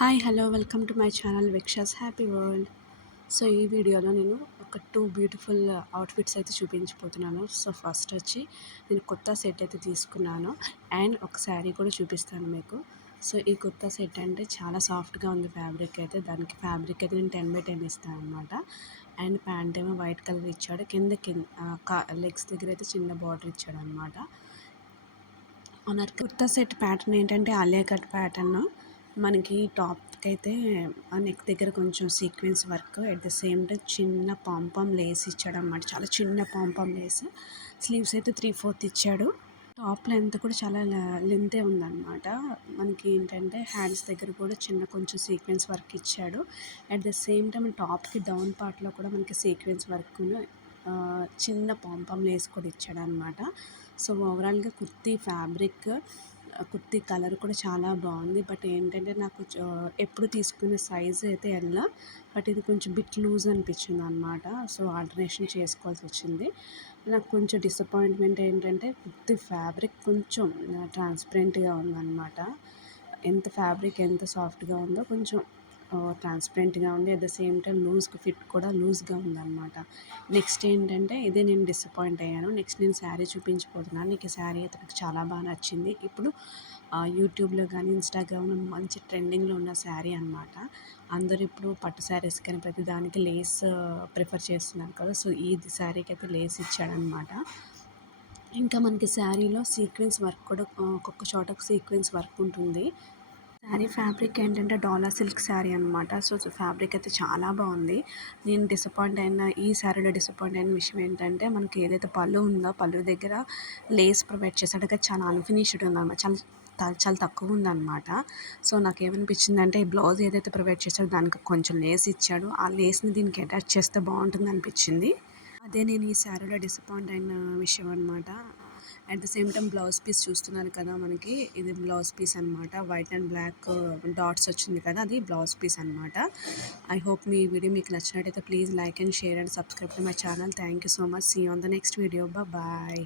Hi hello welcome to my channel విక్షాస్ happy world. So ఈ వీడియోలో నేను ఒక 2 బ్యూటిఫుల్ అవుట్ఫిట్స్ అయితే చూపించబోతున్నాను. సో ఫస్ట్ వచ్చి నేను కొత్త సెట్ అయితే తీసుకున్నాను అండ్ ఒక శారీ కూడా చూపిస్తాను మీకు. సో ఈ కొత్త సెట్ అంటే చాలా సాఫ్ట్గా ఉంది ఫ్యాబ్రిక్ అయితే. దానికి ఫ్యాబ్రిక్ అయితే నేను 10/10 ఇస్తాను అనమాట. అండ్ ప్యాంట్ ఏమో వైట్ కలర్ ఇచ్చాడు. లెగ్స్ దగ్గర అయితే చిన్న బార్డర్ ఇచ్చాడు అనమాట. కుర్తా సెట్ ప్యాటర్న్ ఏంటంటే ఆలియా కట్ ప్యాటర్న్. మనకి టాప్కి అయితే ఆ నెక్ దగ్గర కొంచెం sequence work, at the same time చిన్న పాంపామ్ లేస్ ఇచ్చాడు అనమాట. చాలా చిన్న పాంపామ్ లేస్. స్లీవ్స్ అయితే 3/4 ఇచ్చాడు. టాప్ లెంత్ కూడా చాలా లెంతే ఉందన్నమాట. మనకి ఏంటంటే హ్యాండ్స్ దగ్గర కూడా చిన్న కొంచెం సీక్వెన్స్ వర్క్ ఇచ్చాడు. అట్ ద సేమ్ టైం టాప్కి డౌన్ పార్ట్లో కూడా మనకి సీక్వెన్స్ వర్క్ చిన్న పాంపామ్ లేస్ కూడా ఇచ్చాడనమాట. సో ఓవరాల్గా కుర్తీ కలర్ కూడా చాలా బాగుంది. బట్ ఏంటంటే నాకు ఎప్పుడు తీసుకునే సైజు అయితే ఎల్, బట్ ఇది కొంచెం బిట్ లూజ్ అనిపించింది అనమాట. సో ఆల్టర్నేషన్ చేసుకోవాల్సి వచ్చింది. నాకు కొంచెం డిసప్పాయింట్మెంట్ ఏంటంటే కుర్తీ ఫ్యాబ్రిక్ కొంచెం ట్రాన్స్పరెంట్గా ఉందన్నమాట. ఫ్యాబ్రిక్ ఎంత సాఫ్ట్గా ఉందో కొంచెం ట్రాన్స్పరెంట్గా ఉంది. At the same time fit కూడా లూజ్గా ఉందన్నమాట. నెక్స్ట్ ఏంటంటే ఇదే నేను డిసప్పాయింట్ అయ్యాను. నెక్స్ట్ నేను శారీ చూపించబోతున్నాను. నీకు ఈ శారీ అయితే నాకు చాలా బాగా నచ్చింది. ఇప్పుడు యూట్యూబ్లో కానీ ఇన్స్టాగ్రామ్లో మంచి ట్రెండింగ్లో ఉన్న శారీ అనమాట. అందరూ ఇప్పుడు పట్టు శారీస్ కానీ ప్రతి దానికి లేస్ ప్రిఫర్ చేస్తున్నారు కదా. సో ఈ శారీకి అయితే లేస్ ఇచ్చాడనమాట. ఇంకా మనకి శారీలో సీక్వెన్స్ వర్క్ కూడా ఒక్కొక్క చోట సీక్వెన్స్ వర్క్ ఉంటుంది. శారీ ఫ్యాబ్రిక్ ఏంటంటే డాలా సిల్క్ శారీ అనమాట. సో ఫ్యాబ్రిక్ అయితే చాలా బాగుంది. నేను ఈ శారీలో డిసప్పాయింట్ అయిన విషయం ఏంటంటే మనకి ఏదైతే పళ్ళు ఉందో పళ్ళు దగ్గర లేస్ ప్రొవైడ్ చేశాడు కదా, చాలా అన్ఫినిష్డ్ ఉందన్నమాట. చాలా తక్కువ ఉందన్నమాట. సో నాకేమనిపించిందంటే ఈ బ్లౌజ్ ఏదైతే ప్రొవైడ్ చేశాడో దానికి కొంచెం లేస్ ఇచ్చాడు. ఆ లేస్ని దీనికి అటాచ్ చేస్తే బాగుంటుంది అనిపించింది. అదే నేను ఈ శారీలో డిసప్పాయింట్ అయిన విషయం అనమాట. At the same time blouse piece చూస్తున్నారు కదా, మనకి ఇది బ్లౌజ్ పీస్ అనమాట. వైట్ అండ్ బ్లాక్ డాట్స్ వచ్చింది కదా, అది బ్లౌజ్ పీస్ అనమాట. ఐ హోప్ మీ వీడియో మీకు నచ్చినట్టయితే please like and share and subscribe to my channel. Thank you so much. See you on the next video. Bye.